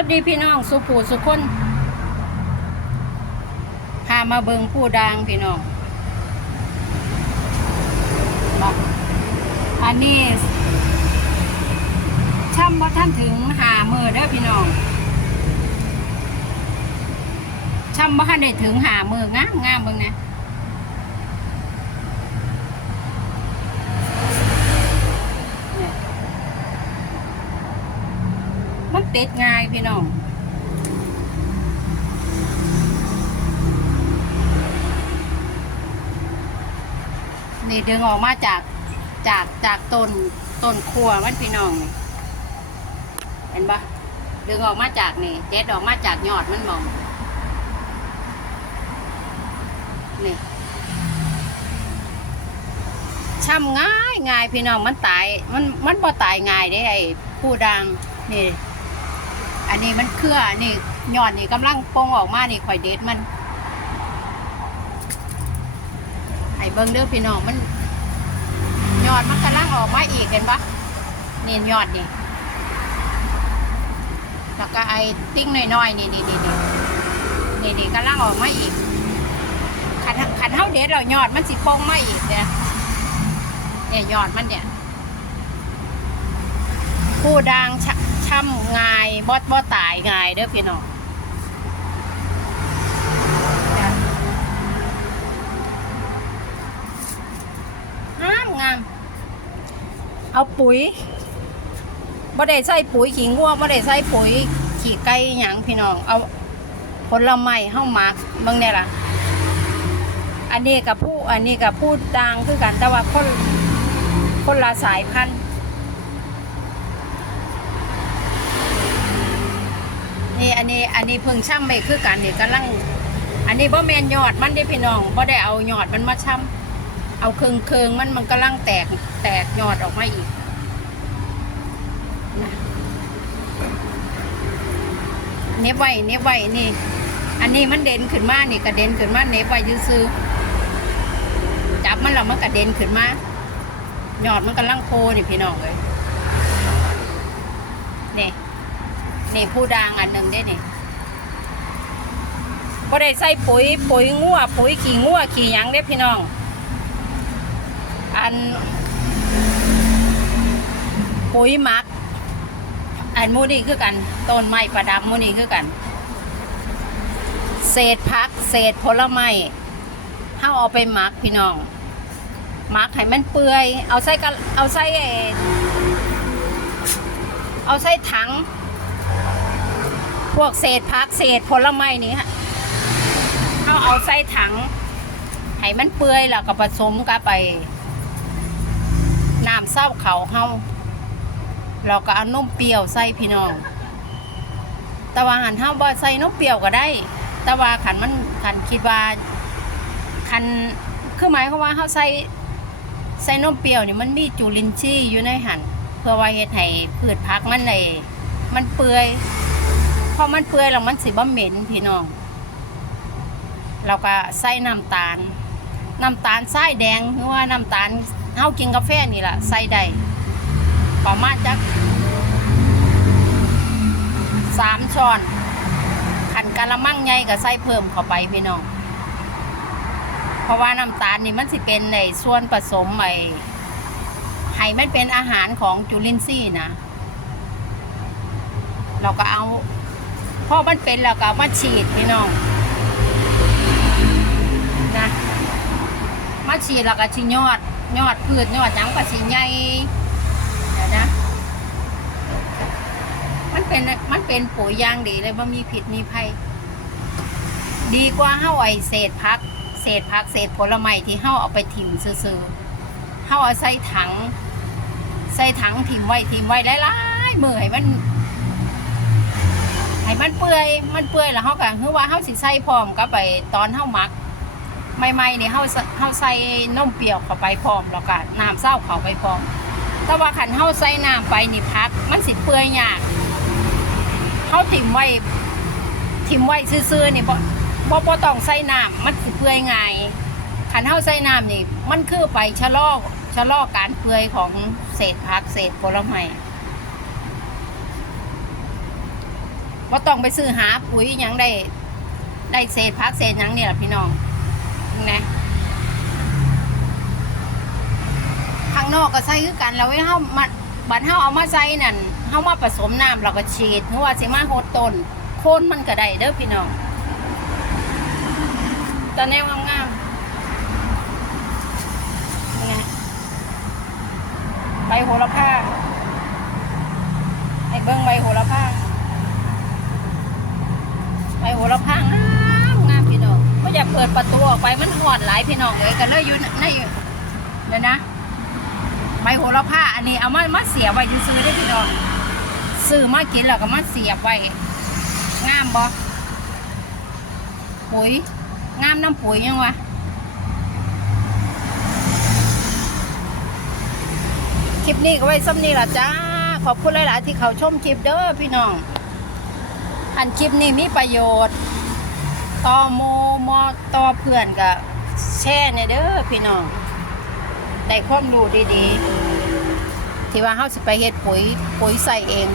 วัสดีพี่น้องสุผูสุคนพามาเบิงผู้ดังพี่น้องมาอันนี้ช่ำว่าท่านถึงหามือเด้อพี่น้องช่ำว่าท่านได้ถึงหามืองามงามเบิงนะเนี่ยมัน ติดง่ายพี่น้องนี่ดึงออกมาจากจากจากต้นต้นขัวมันพี่น้องนี่เห็นปะดึงออกมาจากนี่เด็ดออกมาจากยอดมันมองนี่ช่ำง่ายง่ายพี่น้องมันตายมันมันบ่ตายง่ายได้ไอ้ผู้ดังนี่ อันนี้มันเครือนี่ยอดนี่กำลังโปงออกมานี่ข่อยเด็ดมันไอ้เบิ้งเด้อพี่น้องมันยอดมันกำลังออกมาอีกเห็นปะนี่ยอดนี่แล้วก็ไอ้ติ้งน้อยๆนี่นี่นี่นี่นี่นี่กำลังออกมาอีกขันขันเท่าเด็ดเรายอดมันสิโป่งมาอีกเนี่ยเนี่ยยอดมันเนี่ยผู้ดัง ชะช่ำงายบอดบอตายง่ายเด้อพี่น้องเนี่ยงามงามเอาปุ๋ยบ่ได้ใส่ปุ๋ยขี้งัวบ่ได้ใส่ปุ๋ยขี้ไก่หยังพี่น้อง เอาผลไม้เฮามักเบิ่งได้ล่ะ อันนี้กับผู้อันนี้กับผู้ดังคือกันแต่ว่าคนคนละสายพันธุ์ นี่อันนี้อันนี้เพิ่งช่ำไปคือกันนี่ยกำลัง อันนี้บ่แมนยอดมันได้พี่น้องบ่ได้เอายอดมันมาช่ำเอาเคืองเคืองมันมันกำลังแตกแตกยอดออกมาอีกนะเน็บไว้เน็บไว้นี่ อันนี้มันเด่นขึ้นมานี่กระเด็นขึ้นมาเน็บไว้ซื้อจับมันแล้วมันกระเด็นขึ้นมายอดมันกำลังโพนี่พี่น้องเลยนี่ นี่ผู้ดางอันหนึ่งได้นี่ก็ได้ใส่ปุ๋ยปุ๋ยงัวปุ๋ยขี้งัวขี้หยังได้พี่น้อง อัน ปุ๋ยหมัก อันมูนี่คือกันต้นไม้ประดับมูนี่คือกัน เศษพัก เศษผลไม้เฮาเอาไปหมักพี่น้องหมักให้มันเปื่อย เอาใส่กันเอาใส่ไอ้เอาใส่ถัง พวกเศษพักเศษผลไม้นี่ฮะเฮาเอาใส่ถังให้มันเปื่อยแล้วก็ผสมกับไปน้ำเศร้าเขาเฮาเราก็เอานมเปรี้ยวใส่พี่น้อง แต่ว่าหันเฮาบ่ใส่นมเปรี้ยวก็ได้ แต่ว่าขันมันขันคิดว่าขันคือหมายความว่าเฮาใส่ใส่นมเปรี้ยวนี่มันมีจุลินทรีย์อยู่ในหันเพื่อว่าเฮ็ดให้พืชผักมันได้มันเปื่อย พอมันเปื่อยแล้วมันสิบ่เหม็นพี่น้องเราก็ใส่น้ำตาล น้ำตาลทรายแดงหรือว่าน้ำตาลเฮากินกาแฟนี่แหละใส่ได้ประมาณจักสามช้อนขันกะละมังใหญ่ก็ใส่เพิ่มเข้าไปพี่น้อง เพราะว่าน้ำตาลนี่มันสิเป็นในส่วนผสมไอ้ให้มันเป็นอาหารของจุลินทรีย์นะ เราก็เอา พอมันเป็นเราก็เอามาฉีดพี่น้องนะมาฉีดแล้วก็ชิยอด ยอดพืชยอดหยังก็สิใหญ่เดี๋ยวนะ มันเป็นมันเป็นปุ๋ยยางดีเลยว่ามีผิดมีภัยดีกว่าเฮาไอเศษพัก เศษพักเศษผลไม้ที่เฮาเอาไปถิ่มซื่อๆเฮาเอาใส่ถัง ใส่ถังถิ่มไว้ถิ่มไว้หลายๆมือให้มัน มันเปื่อยมันเปื่อยแล้วเฮาก็คือว่าเฮาสิใส่พร้อมกับไปตอนเฮาหมักใหม่ๆนี่เฮาใส่เฮาใส่นมเปรี้ยวเข้าไปพร้อมแล้วก็น้ำเศร้าเข้าไปพร้อม แต่ว่าคันเฮาใส่น้ำไปนี่พัก มันสิเปื่อยยากเฮาถิ่มไว้ถิ่มไว้ซื่อๆนี่บ่บ่บ่ต้องใส่น้ำมันสิเปื่อยง่ายคันเฮาใส่น้ำนี่ มันคือไปชะลอชะลอการเปื่อยของเศษผักเศษผลไม้ ว่าต้องไปซื้อหาปุ๋ยยังได้ ได้เศษพักเศษยังเนี่ยล่ะพี่น้องนะข้างนอกก็ใส่คือกันแล้วไว้เฮามาบัดเฮาเอามาใส่นั่นเฮามาผสมน้ำเราก็ฉีดหรือว่าสิมาโหดต้นโคนมันก็ได้เด้อพี่น้องตอนแนวงามๆนะใบโหระพาไอ้เบิ้งใบโหระพา ไปโหระพางามงามพี่น้องก็อยากเปิ ดประตูออกไปมันหอดหลายพี่น้องเลยกันเลยอยู่ในเดี๋ยวนะใบโหระพาอันนี้เอามามาเสียบไว้ซื้อได้พี่น้องซื้อมากินแล้วก็มาเสียบไว้งามบ่ปุ๋ยงามน้ำปุ๋ยยังวะคลิปนี้ก็ไว้ซ้ำนี้ล่ะจ้า ขอบคุณหลาย ๆ ที่เขาชมคลิปเด้อพี่น้อง อันคลิปนี้มีประโยชน์ต่อโมมอ เพื่อนก็แช่เนี่ยเด้อพี่น้องได้ความรู้ดีๆ ที่ว่าเฮาสิไปเฮ็ดปุ๋ยปุ๋ยใส่เอง